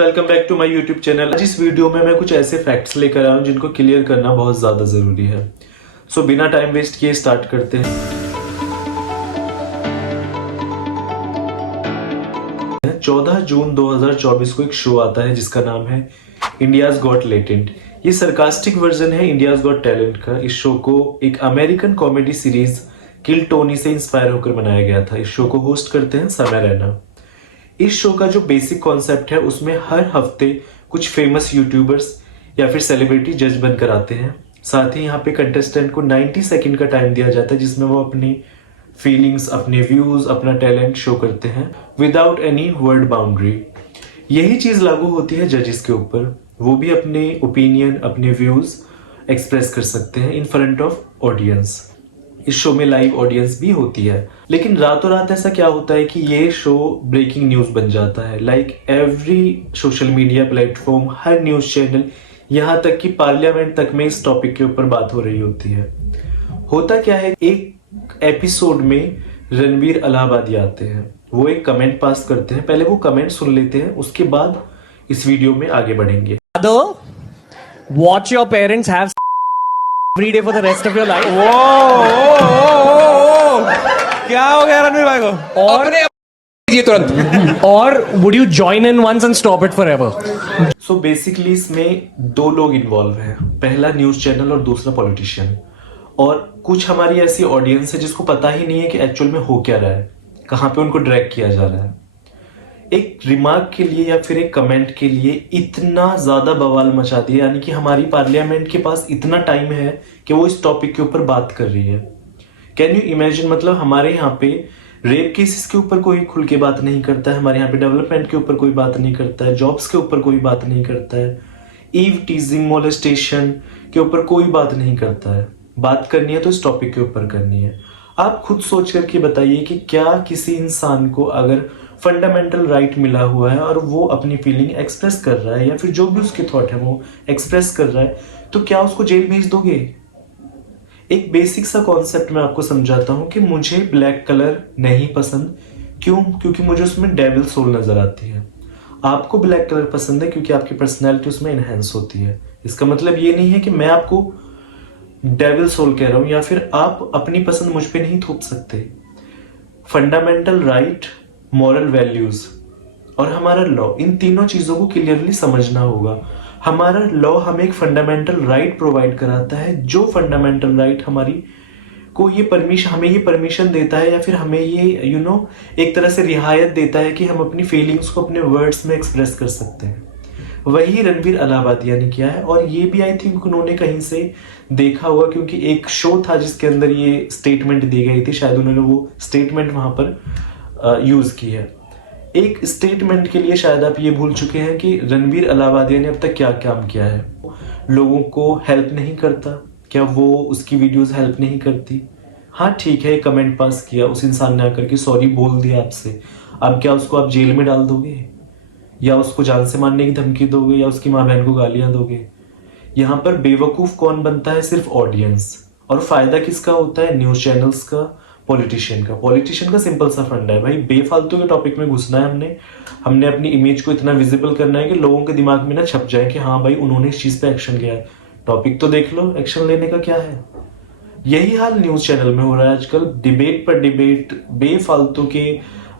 Welcome back to my YouTube channel. आज इस video में मैं कुछ ऐसे फैक्ट्स लेकर आया हूं जिनको क्लियर करना बहुत ज़्यादा ज़रूरी है। सो बिना टाइम वेस्ट किए स्टार्ट करते हैं। 14 जून 2024 को एक शो आता है जिसका नाम है इंडियाज गॉट टैलेंट। ये सरकास्टिक वर्जन है इंडियाज गॉट टैलेंट का। इस शो को एक अमेरिकन कॉमेडी सीरीज किल टोनी से इंस्पायर होकर बनाया गया था। इस शो को होस्ट करते हैं समय रैना। इस शो का जो बेसिक कॉन्सेप्ट है उसमें हर हफ्ते कुछ फेमस यूट्यूबर्स या फिर सेलिब्रिटी जज बनकर आते हैं। साथ ही यहाँ पे कंटेस्टेंट को 90 सेकंड का टाइम दिया जाता है जिसमें वो अपनी फीलिंग्स, अपने व्यूज, अपना टैलेंट शो करते हैं विदाउट एनी वर्ड बाउंड्री। यही चीज लागू होती है जजेस के ऊपर। वो भी अपने ओपिनियन, अपने व्यूज एक्सप्रेस कर सकते हैं इन फ्रंट ऑफ ऑडियंस। इस शो में लाइव ऑडियंस भी होती है। लेकिन रातों रात ऐसा क्या होता है कि ये शो ब्रेकिंग न्यूज बन जाता है। Like every social media platform, हर न्यूज चैनल, यहाँ तक कि पार्लियामेंट तक में इस टॉपिक के ऊपर बात हो रही होती है। होता क्या है, एक एपिसोड में रणवीर अलाहाबादी आते हैं। वो एक कमेंट पास करते हैं। पहले वो कमेंट सुन लेते हैं, उसके बाद इस वीडियो में आगे बढ़ेंगे। Watch your parents have every day for the rest of your life. क्या हो गया रणवीर भाई को? Or would you join in once and stop it forever? So basically इसमें दो लोग इन्वॉल्व हैं। पहला न्यूज चैनल और दूसरा पॉलिटिशियन। और कुछ हमारी ऐसी ऑडियंस है जिसको पता ही नहीं है कि एक्चुअल में हो क्या रहा है, कहाँ पे उनको ड्रैग किया जा रहा है। एक रिमार्क के लिए या फिर एक कमेंट के लिए इतना ज्यादा बवाल मचा दिया, यानी कि हमारी पार्लियामेंट के पास इतना टाइम है कि वो इस टॉपिक के ऊपर बात कर रही है। Can you imagine? मतलब हमारे यहाँ पे रेप केसेस के ऊपर कोई खुल के बात नहीं करता है, हमारे यहाँ पे डेवलपमेंट के ऊपर कोई बात नहीं करता है, जॉब्स के ऊपर कोई बात नहीं करता है, ईव टीजिंग, मोलेस्टेशन के ऊपर कोई बात नहीं करता है। बात करनी है तो इस टॉपिक के ऊपर करनी है। आप खुद सोच करके बताइए कि क्या किसी इंसान को अगर फंडामेंटल राइट मिला हुआ है और वो अपनी फीलिंग एक्सप्रेस कर रहा है या फिर जो भी उसके थॉट है वो एक्सप्रेस कर रहा है, तो क्या उसको जेल भेज दोगे? एक बेसिक सा कॉन्सेप्ट मैं आपको समझाता हूं कि मुझे ब्लैक कलर नहीं पसंद। क्यों? क्योंकि मुझे उसमें डेविल सोल नजर आती है। आपको ब्लैक कलर पसंद है क्योंकि आपकी पर्सनैलिटी उसमें एनहेंस होती है। इसका मतलब ये नहीं है कि मैं आपको डेविल सोल कह रहा हूं या फिर आप अपनी पसंद मुझ पे नहीं थोप सकते। फंडामेंटल राइट, मॉरल वैल्यूज और हमारा लॉ, इन तीनों चीजों को क्लियरली समझना होगा। हमारा लॉ हमें एक फंडामेंटल राइट प्रोवाइड कराता है। जो फंडामेंटल राइट हमारी को ये परमिशन, हमें ये परमिशन देता है या फिर हमें ये एक तरह से रियायत देता है कि हम अपनी फीलिंग्स को अपने वर्ड्स में एक्सप्रेस कर सकते हैं। वही रणवीर अलाहाबादिया ने किया है। और ये भी आई थिंक उन्होंने कहीं से देखा होगा, क्योंकि एक शो था जिसके अंदर ये स्टेटमेंट दी गई थी। शायद उन्होंने वो स्टेटमेंट वहां पर यूज की है। एक स्टेटमेंट के लिए शायद आप ये भूल चुके हैं कि रणवीर अलाहाबादिया ने अब तक क्या काम किया है। लोगों को हेल्प नहीं करता, क्या वो उसकी वीडियोस हेल्प नहीं करती? हाँ ठीक है, कमेंट पास किया, उस इंसान ने आकर के सॉरी बोल दिया आपसे। अब क्या उसको आप जेल में डाल दोगे या उसको जान से मारने की धमकी दोगे या उसकी माँ बहन को गालियां दोगे? यहाँ पर बेवकूफ कौन बनता है? सिर्फ ऑडियंस। और फायदा किसका होता है? न्यूज चैनल्स का, पॉलिटिशियन का। पॉलिटिशियन का सिंपल सा फंडा है भाई, बेफालतू के टॉपिक में घुसना है। हमने अपनी इमेज को इतना विजिबल करना है कि लोगों के दिमाग में ना छप जाए कि हाँ भाई उन्होंने इस चीज पे एक्शन लिया है। टॉपिक तो देख लो, एक्शन लेने का क्या है? यही हाल न्यूज चैनल में हो रहा है आजकल। डिबेट पर डिबेट, बेफालतू के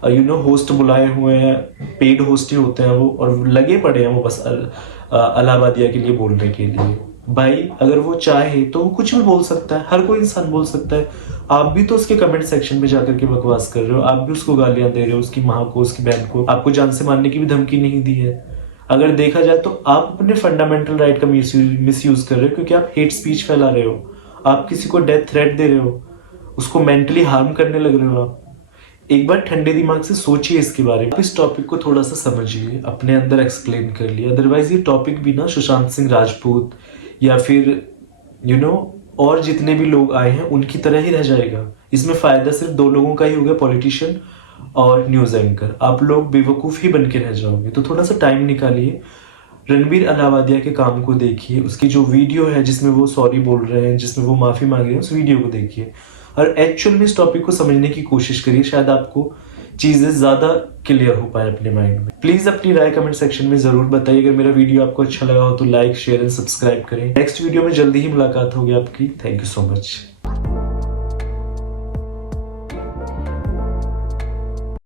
होस्ट बुलाए हुए हैं, पेड होस्ट ही होते हैं वो, और लगे पड़े हैं वो बस अलाहाबादिया के लिए बोलने के लिए। भाई अगर वो चाहे तो वो कुछ भी बोल सकता है, हर कोई इंसान बोल सकता है। आप भी तो उसके कमेंट सेक्शन में जाकर के बकवास कर रहे हो, आप भी उसको गालियां दे रहे हो, उसकी माँ को, उसकी बहन को। आपको जान से मारने की भी धमकी नहीं दी है। अगर देखा जाए तो आप अपने फंडामेंटल राइट का मिसयूज कर रहे हो, क्योंकि आप हेट स्पीच फैला रहे हो, आप किसी को डेथ थ्रेट दे रहे हो, उसको मेंटली हार्म करने लग रहे हो। आप एक बार ठंडे दिमाग से सोचिए इसके बारे में। इस टॉपिक को थोड़ा सा समझिए, अपने अंदर एक्सप्लेन कर लिए। अदरवाइज ये टॉपिक भी ना सुशांत सिंह राजपूत या फिर और जितने भी लोग आए हैं उनकी तरह ही रह जाएगा। इसमें फायदा सिर्फ दो लोगों का ही होगा, पॉलिटिशियन और न्यूज एंकर। आप लोग बेवकूफ ही बन के रह जाओगे। तो थोड़ा सा टाइम निकालिए, रणवीर अलाहाबादिया के काम को देखिए, उसकी जो वीडियो है जिसमें वो सॉरी बोल रहे हैं, जिसमें वो माफी मांग रहे हैं, उस वीडियो को देखिए और एक्चुअल में इस टॉपिक को समझने की कोशिश करिए। शायद आपको चीजें ज्यादा क्लियर हो पाए अपने माइंड में। प्लीज अपनी राय कमेंट सेक्शन में जरूर बताइए। अगर मेरा वीडियो आपको अच्छा लगा हो तो लाइक शेयर एंड सब्सक्राइब करें। नेक्स्ट वीडियो में जल्दी ही मुलाकात होगी आपकी। Thank you so much.